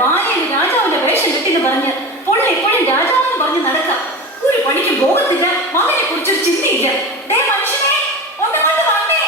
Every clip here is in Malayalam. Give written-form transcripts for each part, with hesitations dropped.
ഭാര്യയിൽ രാജാവിന്റെ വേഷം കെട്ടിന്ന് പറഞ്ഞ് പൊള്ളി എപ്പോഴും രാജാവെന്ന് പറഞ്ഞ് നടക്കാം. ഒരു പണിക്ക് പോകത്തില്ല, മകനെ കുറിച്ചൊരു ചിന്തയില്ല. ദേ മനുഷ്യനെ ഒന്നുകൊണ്ട് വന്നേ.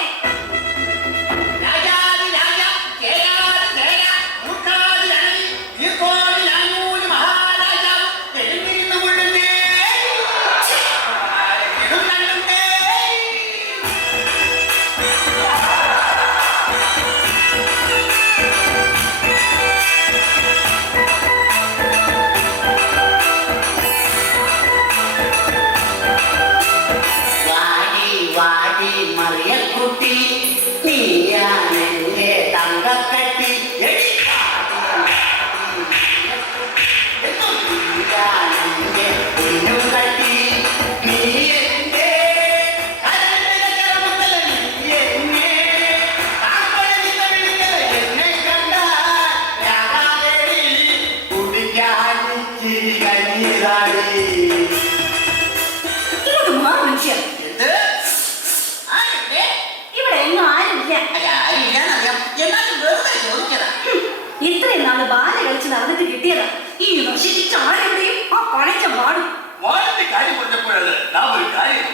ഇത്രയും നാള് ബാല കളിച്ച് നടന്നിട്ട് കിട്ടിയതാ ഈ നശിച്ച ആരെവിടെയും ആ പഴച്ച വാടും. വാടിന്റെ കാര്യം പറഞ്ഞപ്പോഴാണ് നാം ഒരു കാര്യം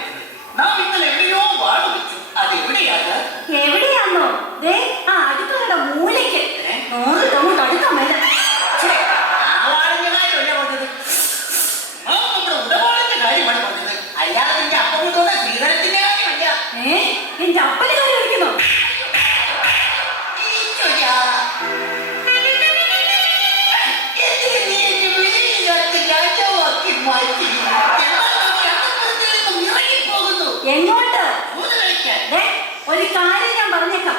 നാം ഇന്നലെ എവിടെയോ വാട് വെച്ചു. അത് എവിടെയാണ്? എവിടെയാണോ? ദേ ആ അടുക്കളയുടെ മൂലയ്ക്ക്. അങ്ങോട്ട് അടുക്കാൻ മേല. ആ വാടിന്റെ കാര്യമല്ല പറഞ്ഞത്, നാം നമ്മുടെ ഉടവാടിന്റെ കാര്യമാണ് പറഞ്ഞത്. അല്ലാതെ എന്റെ അപ്പം തോന്നുന്ന ശ്രീധരത്തിന്റെ കാര്യമല്ല. എന്റെ അപ്പനെ കാര്യം വിളിക്കുന്നോ? എങ്ങോട്ട്? ഒരു കാര്യം ഞാൻ പറഞ്ഞേക്കാം,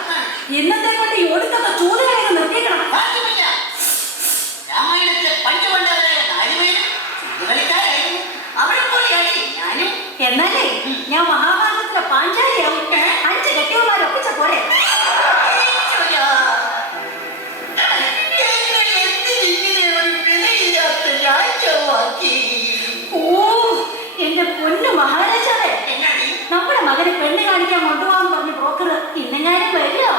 ഇന്നത്തെ കൊണ്ട് ഈ ഒടുക്കത്തെ ചൂതുകളെ നിർത്തിക്കണം. എന്നാലേ ഞാൻ മഹാഭാരതത്തിലെ പാഞ്ചാലിയാവും. 5 കെട്ടിയവന്മാരൊപ്പിച്ച പോലെ. എന്റെ പൊന്നു മഹാരാജാവേ, നമ്മുടെ മകനെ പെണ്ണ് കാണിക്കാൻ കൊണ്ടുപോകാൻ പറഞ്ഞ ബ്രോക്കർ ഇന്നെങ്ങാനും വരില്ലോ?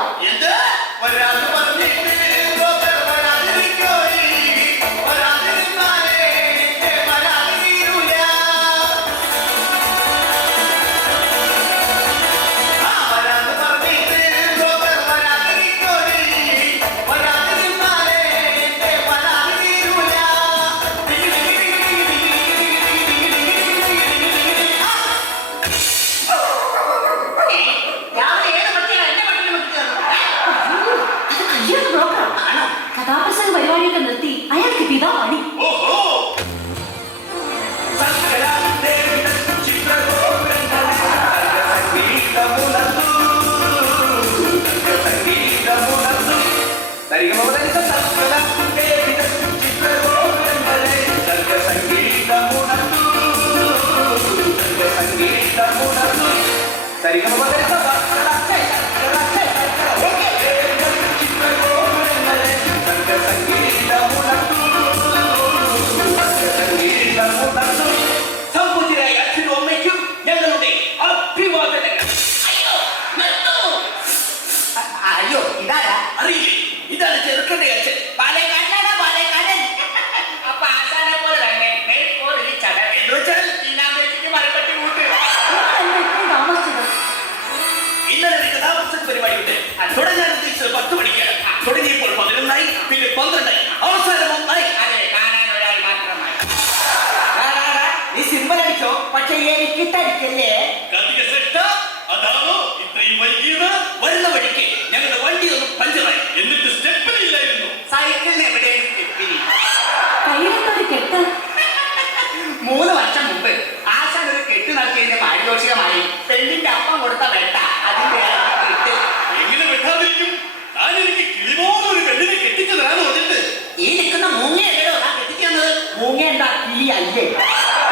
കഥാപ്രസംഗ പരിപാടിയൊക്കെ നിർത്തി അയാൾക്ക് പിതാ പണി. തുടങ്ങാൻ ഉദ്ദേശിച്ചത് 10 മണിക്കാണ്. തുടങ്ങിയപ്പോൾ 11 പിന്നെ 12 അവസാനം 1. നീ സിമ്പിൾ അടിച്ചോ, പക്ഷെ എനിക്ക് തരിക്കല്ലേ. അതാണോ ഇത്രയും വൈകിയത്? വരുന്ന വഴിക്ക് ഞങ്ങളുടെ വണ്ടി ഒന്ന് പഞ്ചറായി, എന്നിട്ട് സ്റ്റെപ്പിനില്ലായിരുന്നു. സൈക്കിളിന് എവിടെയാണ് സ്റ്റെപ്പിനി? കയ്യിലൊരു കെട്ട്. 3 വർഷം മുമ്പ് ആശാൻ ഒരു കെട്ട് നടത്തിയതിന്റെ പാരിതോഷികമായി പെണ്ണിന്റെ അപ്പം കൊടുത്ത വെട്ട അതിന്റെ കെട്ട്. എങ്ങനെ വെട്ടാതിരിക്കും? ഞാൻ എനിക്ക് കിളിപോലെ ഒരു പെണ്ണിനെ കെട്ടിച്ചു തരാന്ന് പറഞ്ഞിട്ട് ഈ നിൽക്കുന്ന മൂങ്ങയല്ലോ ഞാൻ കെട്ടിക്കുന്നത്. മൂങ്ങ എന്താ കിളി അല്ലേ?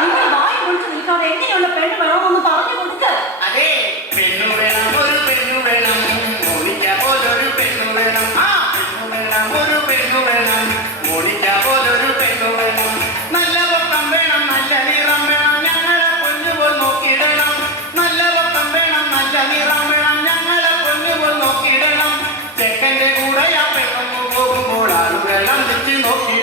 നിങ്ങൾ വായി പൊളിച്ച് നിൽക്കാതെ എങ്ങനെയുള്ള പെണ്ണ് വേണമെന്ന് പറഞ്ഞു കൊടുക്ക. അതെ, പെണ്ണു വേണം, ഒരു പെണ്ണു വേണം, മോണിക്ക പോലൊരു പെണ്ണു വേണം. ആ പെണ്ണു വേണം, ഒരു പെണ്ണു വേണം, മോണിക്ക പോലൊരു പെണ്ണു വേണം. നല്ല പൊക്കം വേണം, നല്ല നിറം വേണം, ഞങ്ങളെ പൊന്നുപോൽ നോക്കിയിടണം. നല്ല പൊക്കം വേണം, നല്ല നിറം വേണം, ഞങ്ങളെ പൊന്നുപോൽ നോക്കിയിടണം. ചെക്കന്റെ കൂടെ ആ പെണ്ണു പോകുമ്പോൾ ആളുകളെ നോക്കി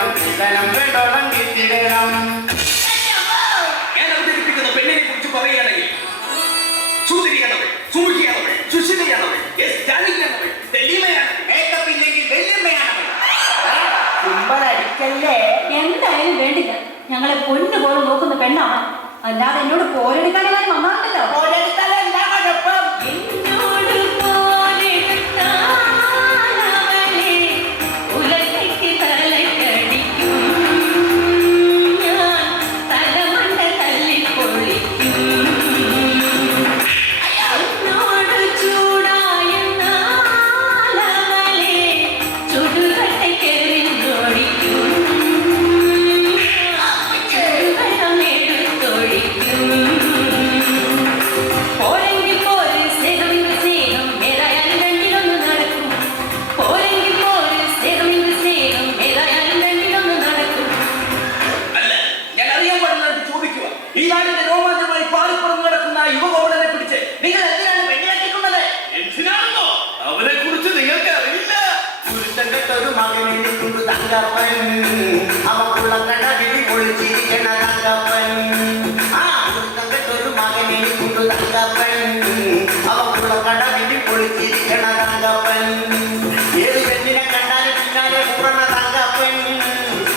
വേണം ധനം വേണ്ടോളം കിട്ടിടണം. ഞാൻ അവതരിപ്പിക്കുന്ന പെണ്ണിനെ കുറിച്ച് പറയുകയാണെങ്കിൽ സുന്ദരിയാണവൾ, സുമുഖിയാണവൾ, സുശീലയാണവൾ, ജാനകിയാണവൾ, തെളിമയാണവൾ, മേക്കപ്പ് ഇല്ലെങ്കിൽ വെല്ലുമ്മയാണവൾ. കുമ്പളടിക്കല്ലേ. എന്തായാലും വേണ്ടില്ല, ഞങ്ങളെ പൊന്നു പോലെ നോക്കുന്ന പെണ്ണാണ്. അല്ലാതെ എന്നോട് പോരെടുക്കാനായി വന്നാണല്ലോ. ഓരോരുത്തരും എന്താ കുഴപ്പം? എന്നോട് പോരെടുത്താലവളെ ഉലകയ്ക്ക് തലക്കടിക്കും, ഞാൻ തലമണ്ട തല്ലിപ്പൊളിക്കും. എന്നോട് ചൂടായെന്നാലവളെ ചുടുകട്ടയ്ക്കെറിഞ്ഞൊഴിക്കും, ചുടുവെള്ളം എടുത്തൊഴിക്കും. പോരെങ്കിൽ പോര് സ്നേഹമില്ല സ്നേഹം ഏതായാലും രണ്ടിലൊന്ന് നടക്കും. പോരെങ്കിൽ പോര് സ്നേഹമില്ല സ്നേഹം ഏതായാലും രണ്ടിലൊന്ന് നടക്കും. അല്ല, ഞാൻ അറിയാൻ പാടില്ലാണ്ട് ചോദിക്കുക. ഈ നാടിന്റെ രോമാഞ്ചമായി പാറിപ്പുറം കിടക്കുന്ന ആ യുവകോമളനെ പിടിച്ച് നിങ്ങൾ എന്തിനാണ് വെടിയാക്കിക്കുന്നത്? എന്തിനാണെന്നോ അവനെ കുറിച്ച് നിങ്ങൾക്ക് അറിയില്ല. ഒരു മകനെ കൊണ്ട് തങ്കപ്പൻ, അവക്കുള്ള കടവിൽ ഒളിച്ചിരിക്കണ തങ്കപ്പൻ. ആ ഒരു മകനെ കൊണ്ട് തങ്കപ്പൻ, അവക്കുള്ള കടവിൽ ഒളിച്ചിരിക്കണ തങ്കപ്പൻ. ഏത് പെണ്ണിനെ കണ്ടാലും പിന്നാലെ കൂറണ തങ്കപ്പൻ,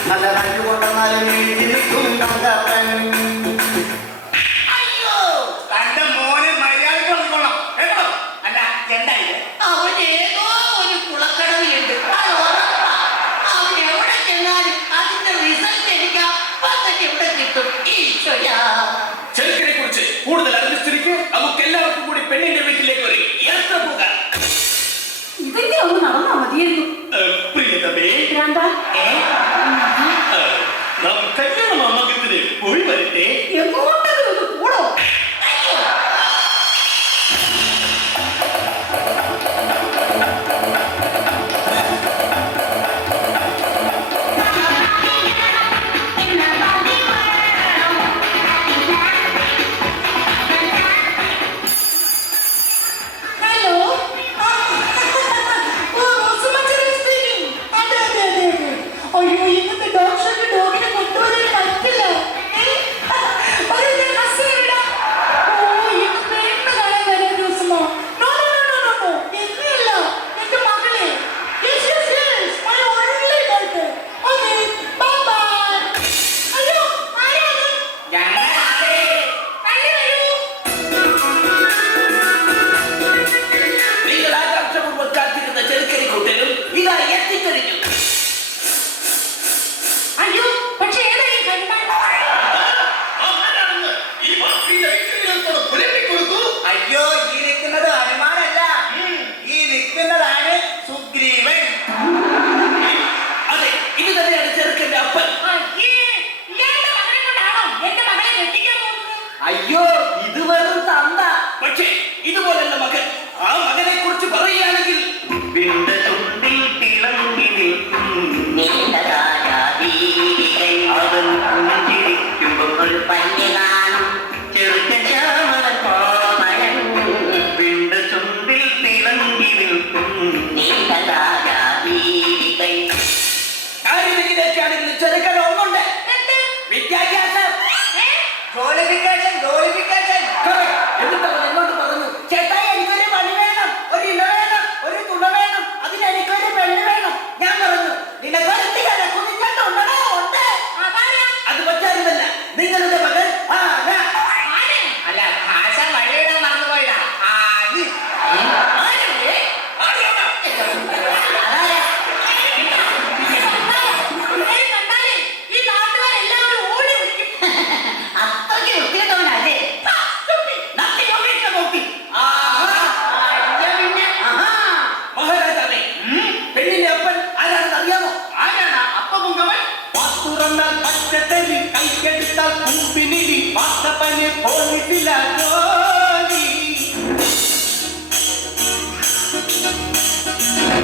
നല്ല കണ്ടുകൊണ്ടെന്നാലും എഴുതിരിക്കും തങ്കപ്പൻ. അയ്യോ, തന്റെ മോനെ മര്യാദയ്ക്ക് നോക്കണം കേട്ടോ. അല്ല എന്തായത്? അവൻ ഏതോ ഒരു കുളക്കടവിലുണ്ട്. അത് ഉറപ്പാ. അവൻ എവിടെ ചെന്നാലും അതിന്റെ റിസൾട്ട് എനിക്ക് അപ്പം തന്നെ ഇവിടെ കിട്ടും. ഈശ്വരാ. ചെറുക്കനെ കുറിച്ച് കൂടുതൽ അറിഞ്ഞ സ്ഥിതിക്ക് നമുക്ക് എല്ലാവർക്കും കൂടി പെണ്ണിന്റെ വീട്ടിലേക്ക് ഒരു യാത്ര പോകാം. ഇതൊക്കെ ഒന്ന് നടന്നാ മതിയായിരുന്നു. പ്രിയതമേ, ഭ്രാന്താ? നാം കല്യാണ മാമാങ്കത്തിന് പോയി വരട്ടെ. എങ്ങോട്ടെങ്കിലും ഒന്ന് പോടോ. ഹലോ. അയ്യോ, ഇന്നത്തെ ഡോക്ടർക്ക് ഡോഗിനെ കൊണ്ടുവരാൻ പറ്റില്ല. നിങ്ങൾ ആകാംക്ഷപൂർവ്വം കാത്തിരുന്ന ചെറുക്കനെ കൂട്ടരും ഇതാ എത്തിക്കഴിഞ്ഞു. അയ്യോ, പക്ഷെ ഏതാ ഈ കണ്ടാൽ? ആരാണെന്ന് ഈ വാക്കിന്റെ വ്യക്തികളോട് പുലർത്തിക്കൊടുത്തു. അയ്യോ, ഈ നിൽക്കുന്നത് ഹനുമാനല്ല. ഈ നിൽക്കുന്നതാണ് സുഗ്രീവൻ. അതെ, ഇത് തന്നെയാണ് ചെറുക്കന്റെ അപ്പൻ. ഇയാളുടെ മകനെ കൊണ്ടാണോ എന്റെ മകളെ കെട്ടിക്കാൻ പോകുന്നത്? അയ്യോ, ഇത് വെറും തന്ത. പക്ഷേ ഇതുപോലുള്ള മകൻ, ആ മകനെ കുറിച്ച് പറയുകയാണെങ്കിൽ വിണ്ട ചുണ്ടിൽ തിളങ്ങി നിൽക്കും അവൻ പുഞ്ചിരിക്കുമ്പോൾ ചെറുക്കൻ ശ്യാമളൻ കോമളൻ. വിണ്ട ചുണ്ടിൽ തിളങ്ങി നിൽക്കും കാര്യത്തിലേക്കാണെങ്കിലും ചെറുക്കൻ ഒന്നുണ്ട്. വിദ്യാഭ്യാസം. ക്വാളിഫിക്കേഷൻ. Correct. എന്നിട്ട് അവൻ എന്നോട് പറഞ്ഞു, ചേട്ടാ എനിക്കൊരു പണി വേണം, ഒരു ഇണ വേണം, ഒരു തുണ വേണം, അതിന് എനിക്കൊരു പെണ്ണ് വേണം. ഞാൻ പറഞ്ഞു, നിനക്കൊരുത്തിയല്ല കുഞ്ഞുണ്ടോ? ഉണ്ട്. അത് പറ്റാറില്ല. നിങ്ങളുടെ മകൻ അല്ല, ഭാഷ വഴിയിടാൻ മറന്നുപോയതാ. ഈ നാട്ടുകാരെല്ലാവരും ഓടി വിളിക്കും. അത്രയ്ക്ക് വൃത്തികെട്ടവനല്ലേ? മഹാരാജാവേ, പെണ്ണിന്റെ അപ്പൻ ആരാണെന്ന് അറിയാമോ? ആരാണ് അപ്പ പൊങ്കവൻ? തുറന്നാൽ പച്ചത്തരി കൈക്കെടുത്താൽ കൂമ്പിനിടി പാത്തപ്പനെ പോന്നിട്ടില്ല ജോലി.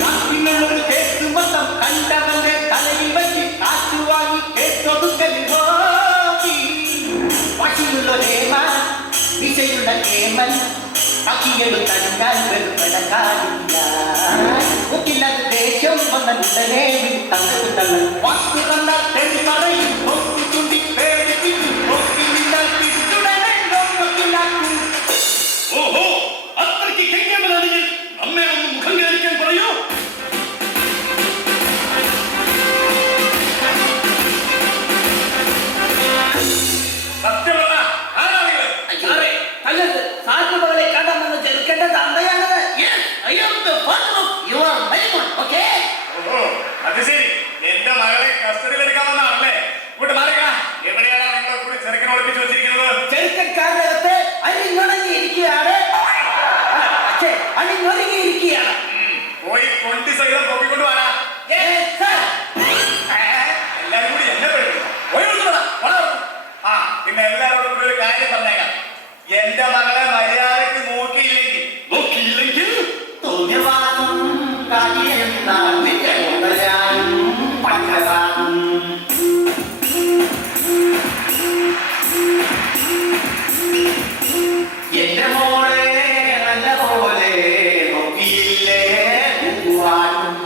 നാട്ടിനുള്ളൊരു കേസ് മൊത്തം കണ്ടവന്റെ തലയിൽ വെച്ച് കാറ്റു വാങ്ങി കേട്ടൊടുക്കൽ ഹോബി. പശുള്ള ഹേമ വിശയുള്ള ഹേമൻ പക്കിയെടുത്തതിനാൽ വെറുപ്പെട കാണില്ല. മുക്കില്ലാതെ ദേഷ്യം വന്നുടനെ തങ്ങുതങ്ങൾ വാക്കു തന്നാൽ തെളി പറയും നോക്കു ചൂണ്ടി പേടിപ്പിക്കും നോക്കി നിന്നാൽ പിടിച്ചുടനെ ലോകത്തിലാക്കും. ഓഹോ, അത്രയ്ക്ക് കെങ്കേമനാണെങ്കിൽ നമ്മെ ഒന്ന് മുഖം കാണിക്കാൻ പറയൂ. സത്യമുള്ള ആരാണിത്? സാറേ, കല്ലത് സാറിന്റെ മകളെ കാണാൻ വന്ന ചെറുക്കന്റെ തന്തയാണത്. Yes, I am the father of your Maymun, okay? ഓഹോ, അത് ശരി. എന്റെ മകളെ കസ്റ്റഡിയിൽ എടുക്കാമെന്നാണല്ലേ? ഇങ്ങോട്ട് മാറിക്ക. എവിടെയാണ് നിങ്ങളെ കൂടി ചെറുക്കനെ ഒളിപ്പിച്ചു വെച്ചിരിക്കുന്നത്? ചെറുക്കൻ കാറിനകത്ത് അണിഞ്ഞൊണങ്ങിയിരിക്കുകയാണ്. അണിഞ്ഞൊരുങ്ങിയിരിക്കുകയാണ്. പോയി കൊണ്ടി സഹിതം പൊക്കിക്കൊണ്ട് വാടാ. എല്ലാരും കൂടി എന്നെ പേടിക്കുന്നു. പോയി വിളിച്ചോടാ, വാടാ. ആ, പിന്നെ എല്ലാവരോടും കൂടി ഒരു കാര്യം പറഞ്ഞേക്കാം. എന്റെ മകളെ മര്യാദയ്ക്ക് നോക്കിയില്ലെങ്കിൽ തോന്നിയവാദം കാട്ടിയെന്നാൽ നിന്റെ കൊണ്ടരാനും പണ്ടതാകും. എന്റെ മോളെ നല്ല പോലെ നോക്കിയില്ലേ പൂവാനും.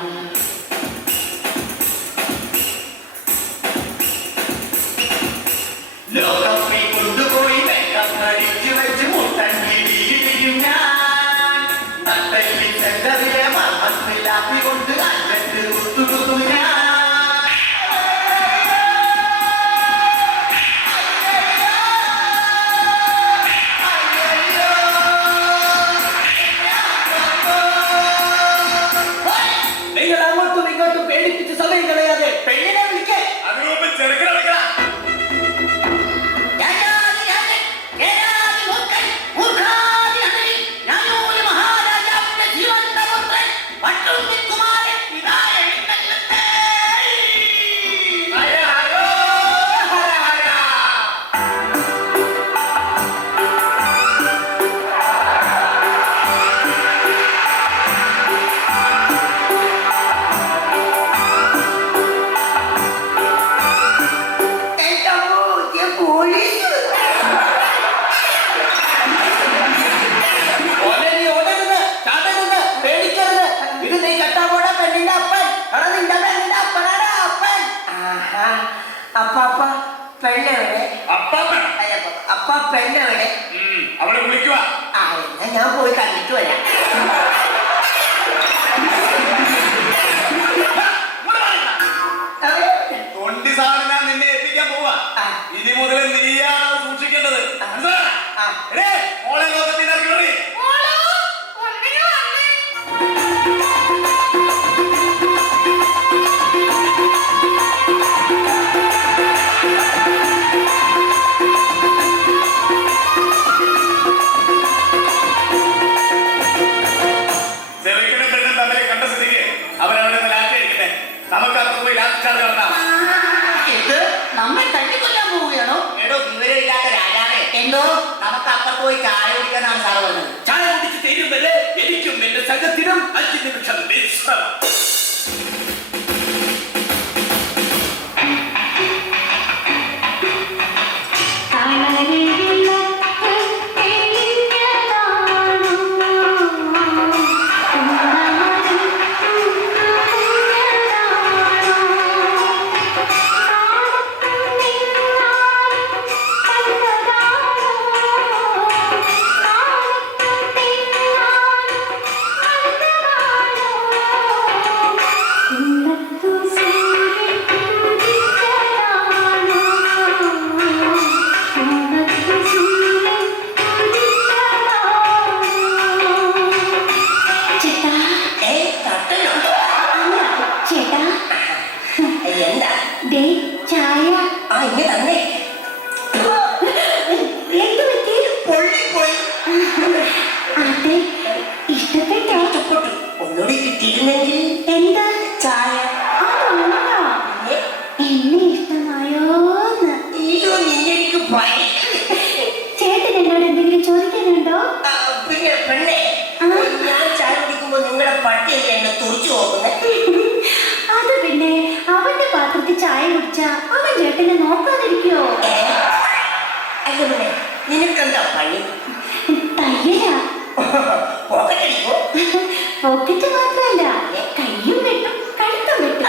ലോകത്തെ കൊണ്ടുപോയി വേഗം കടിച്ചു വെച്ച് മുട്ടൻ പിടിയിലും ഞാൻ നട്ടയിൽ ചെണ്ടറിയ മർമ്മത്തിലാത്തി കൊണ്ട് അഞ്ചെട്ട് കുത്തുകുത്തു ഞാൻ. നിങ്ങൾ അങ്ങോട്ടും ഇങ്ങോട്ടും പേടിപ്പിച്ച് സമയം കളയാതെ പെണ്ണിനെ വിളിക്കേ. അതിനു മുമ്പ് ചെറുക്കനെ വിളിക്കണം. രാജാധിരാജൻ, കേരാതിമൂർഖൻ, മൂർഖാതിരഹരി, ഞാനൂല് മഹാരാജാവിന്റെ ജീവന്തപുത്രൻ, പട്ടുണ്ണിക്കുമാരൻ, ഇതാ എഴുന്നള്ളുന്നേ. ഹര ഹരോ, ഹര ഹര. എന്റെ അമ്മോ, ഞാൻ പോലീസ്. ഓടരുത്, ഓടരുത്, ചാടരുത്, പേടിക്കരുത്. ഇത് നീ കെട്ടാൻ പോണ പെണ്ണിന്റെ അപ്പൻ. എടാ, നിന്റെ പെണ്ണിന്റെ അപ്പനാടാ അപ്പൻ. ആഹാ. അപ്പാപ്പ പെണ്ണെവിടെ? അപ്പാപ്പൻ. അപ്പ പെണ്ണെവിടെ? അവിടെ വിളിക്കുക. ആ, എന്നാ ഞാൻ പോയി കണ്ടിട്ട് വരാം. തൊണ്ടി സാധനം ഞാൻ നിന്നെ എത്തിക്കാൻ പോവാ. ഇനി മുതൽ നീയാണ് അത് സൂക്ഷിക്കേണ്ടത്. മനസ്സിലായോ? എടേ, മോളെ ലോകത്തിൽ ഇറക്കി വിടടി. മോളോ, ഒന്നിനു വന്നേ. ചെറുക്കനും പെണ്ണും തമ്മിൽ കണ്ട സ്ഥിതിക്ക് അവരവിടെ ലാറ്റി അടിക്കട്ടെ. നമുക്ക് അപ്പുറത്ത് പോയി ലാത്തിച്ചാൽ നടത്താം. ഇത് നമ്മെ തല്ലിക്കൊല്ലാൻ പോവുകയാണോ? എടോ, വിവരമില്ലാത്ത രാജാവേ. എന്തോ? നമുക്ക് അപ്പുറത്ത് പോയി ചായ കുടിക്കാനാണ് സാറ് പറഞ്ഞത്. ചായ കുടിച്ച് തീരുമ്പല്ലേ എനിക്കും എന്റെ സംഘത്തിനും 5 നിമിഷം വിശ്രമം. ഒന്നുകൂടി കിട്ടിയിരുന്നെങ്കിൽ എന്താ ചായ. എന്നെ ഇഷ്ടമായോന്ന് ഇതോ എനിക്ക് ചേട്ടൻ എന്നോട് എന്തെങ്കിലും ചോദിക്കാനുണ്ടോ? പിന്നെ പെണ്ണെ, ഞാൻ ചായ കുടിക്കുമ്പോ നിങ്ങളുടെ പട്ടി എന്നെ തുറച്ചു നോക്കുന്നേ. അത് പിന്നെ അവന്റെ പാത്രത്തിൽ ചായ കുടിച്ചാ അവൻ ചേട്ടനെ നോക്കാതിരിക്കോ? അല്ല പിന്നെ നിനക്കെന്താ പണി? തയ്യലാ. പോക്കറ്റടിക്കോ? പോക്കറ്റ് മാത്രമല്ല, കയ്യും വെട്ടും കഴുത്തും വെട്ടും.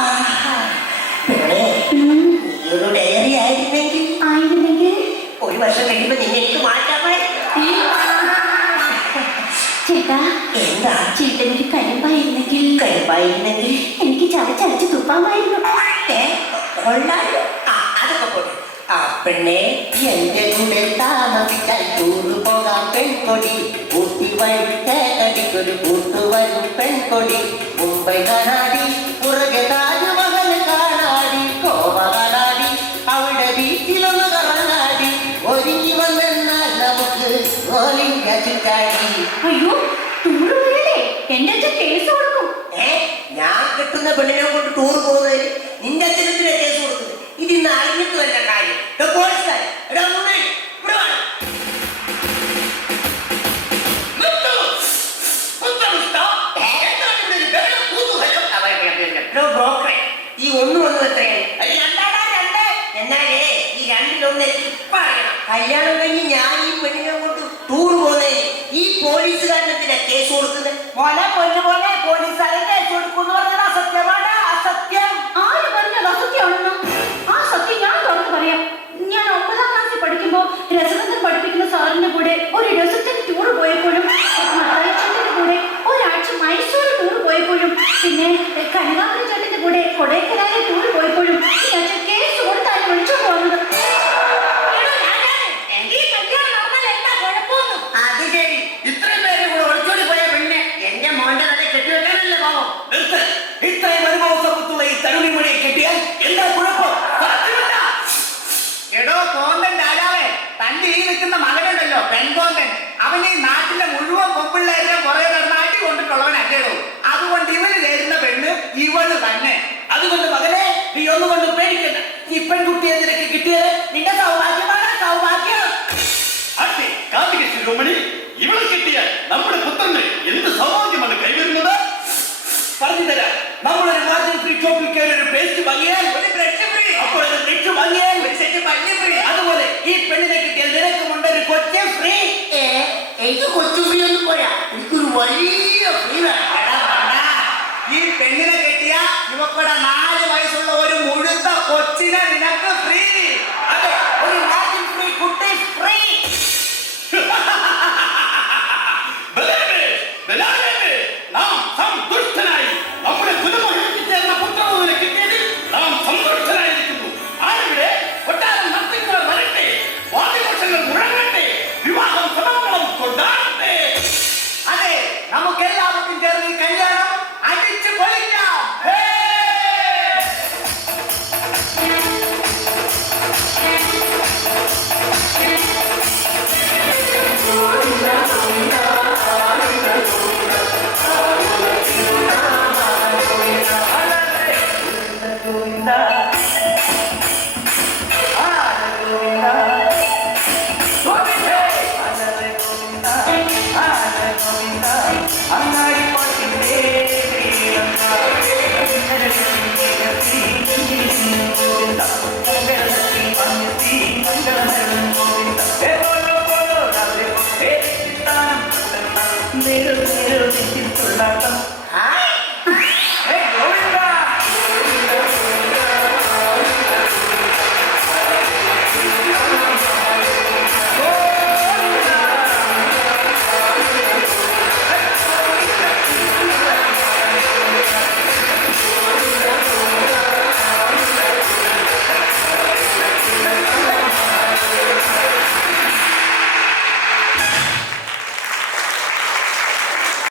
ആഹാ. പെണ്ണേ, നീയൊരു ഡയറി ആയിരുന്നെങ്കിൽ ഒരു വർഷം കഴിയുമ്പോ നിന്നെ എനിക്ക് മാറ്റാമായിരുന്നു. ചേട്ടാ എന്താ ചേട്ടനൊരു കരിമ്പായിരുന്നെങ്കിൽ എനിക്ക് ചതച്ചരച്ച് തുപ്പാമായിരുന്നു. കൊള്ളാലോ. അതൊക്കെ പോട്ടെ. പെണ്ണെ, എന്റെ കൂടെ താമസിക്കാൻ ടൂറ് പോകാം പെൺകൊടി. ഊട്ടി വഴി തേക്കടിക്കൊരു കൂട്ടുവരും പെൺകൊടി. മുംബൈ കാണാടി, പുറകെ താജ്മഹൽ കാണാടി, ഗോവ കാണാടി, അവിടെ ബീച്ചിലൊന്ന് കറങ്ങാടി. ഒരുങ്ങി വന്നാൽ നമുക്ക് ഗോലിംഗ ചുറ്റാടി. അയ്യോ ടൂറ് പോയല്ലേ എന്റെ അച്ഛൻ കേസ് കൊടുക്കും. ഞാൻ കെട്ടുന്ന പെണ്ണിനെ കൊണ്ട് ടൂർ പോകുന്നതിന് നിന്റെ അച്ഛനത്തിനെ കേസ് കൊടുക്കുന്നത് ഇതിന്ന് അറിഞ്ഞിട്ട് വല്ല കാര്യം. ഈ ഒന്നും എത്രയാണ്? എന്നാലേ ഈ രണ്ടിലൊന്ന് എനിക്ക് ഇപ്പൊ അറിയണം. കല്യാണം കഴിഞ്ഞ് ഞാൻ ഈ പെണ്ണിനെ കൊണ്ട് ടൂർ പോകുന്നതിന് ഈ പോലീസുകാരനെന്തിനാ കേസ് കൊടുക്കുന്നത്? മോനെ പൊന്നുപോലെ പോലീസുകാരെ കേസ് കൊടുക്കുന്നു പറഞ്ഞത് അസത്യമാണ്. അസത്യം. ആര് പറഞ്ഞത് അസത്യമാണെന്ന്? ആ സത്യം ഞാൻ തുറന്ന് പറയാം. ഞാൻ 9ാം ക്ലാസ്സിൽ പഠിക്കുമ്പോ രസതന്ത്രം പഠിപ്പിക്കുന്ന സാറിന്റെ കൂടെ ഒരു രസത്തിന് ടൂർ പോയപ്പോഴും മത്തായിച്ചേട്ടന്റെ കൂടെ ഒരാഴ്ച മൈസൂർ ടൂർ പോയപ്പോഴും പിന്നെ കനകാപുരം ചേട്ടന്റെ കൂടെ കൊടൈക്കനാലിൽ ടൂർ പോയപ്പോഴും ഈ അച്ഛൻ കേസ് കൊടുത്താണ് വിളിച്ചോണ്ട് വന്നത്. അത് ശരി. ഇത്രയും പേര് കൂടെ ഒളിച്ചോടി പോയ പെണ്ണെ എന്റെ മോന്റെ തന്നെ കെട്ടിവെക്കാനല്ലേ പാവം. ഇത്രയും അനുഭവസമ്പത്തുള്ള ഈ തരുണിമണിയെ കിട്ടിയാൽ എന്താ കുഴപ്പം? എടോ കോന്തൻ രാജാവേ, തന്റെ ഈ നിൽക്കുന്ന മകനുണ്ടല്ലോ പെൺകോന്തൻ, അവൻ ഈ നാട്ടിലെ മുഴുവൻ പൊമ്പിള്ളേരെ കുറെ നാട്ടി കൊണ്ടിട്ടുള്ളവനല്ലേടോ. അതുകൊണ്ട് ഇവന് ചേരുന്ന പെണ്ണ് ഇവള് തന്നെ. അതുകൊണ്ട് മകനെ നീ ഒന്നുകൊണ്ട് പേടിക്കണ്ട. ഈ പെൺകുട്ടിയെ നിനക്ക് കിട്ടിയത് നിന്റെ സൗഭാഗ്യമാണ്. സൗഭാഗ്യം. അതെ, കാർത്തിക ശിരോമണി, ഇവളെ കിട്ടിയാൽ നമ്മുടെ പുത്രന് എന്ത് സൗഭാഗ്യമാണ് കൈവരുന്നത്? പറഞ്ഞു തരാം. നമ്മളൊരു മാർജിൻ ഫ്രീ ഷോപ്പിൽ കയറി ഒരു പേസ്റ്റ് വാങ്ങിയാൽ ഒരു ബ്രഷ് ഫ്രീ, അപ്പോൾ ഒരു ബ്രഷ് വാങ്ങിയാൽ ഒരു സെറ്റ് പല്ല് ഫ്രീ. അതുപോലെ ഈ പെണ്ണിനെ കിട്ടിയാൽ നിനക്കുമുണ്ട് ഒരു കൊച്ചു ഫ്രീ. എനിക്ക് കൊച്ചു ഫ്രീ ഒന്നും പോരാ, എനിക്കൊരു വലിയ ഫ്രീ വേണം. എടാ വേണ്ട, ഈ പെണ്ണിനെ കെട്ടിയ ഇവക്കടെ 4 വയസ്സുള്ള ഒരു മുഴുത്ത കൊച്ചിനെ നിനക്ക് ഫ്രീ.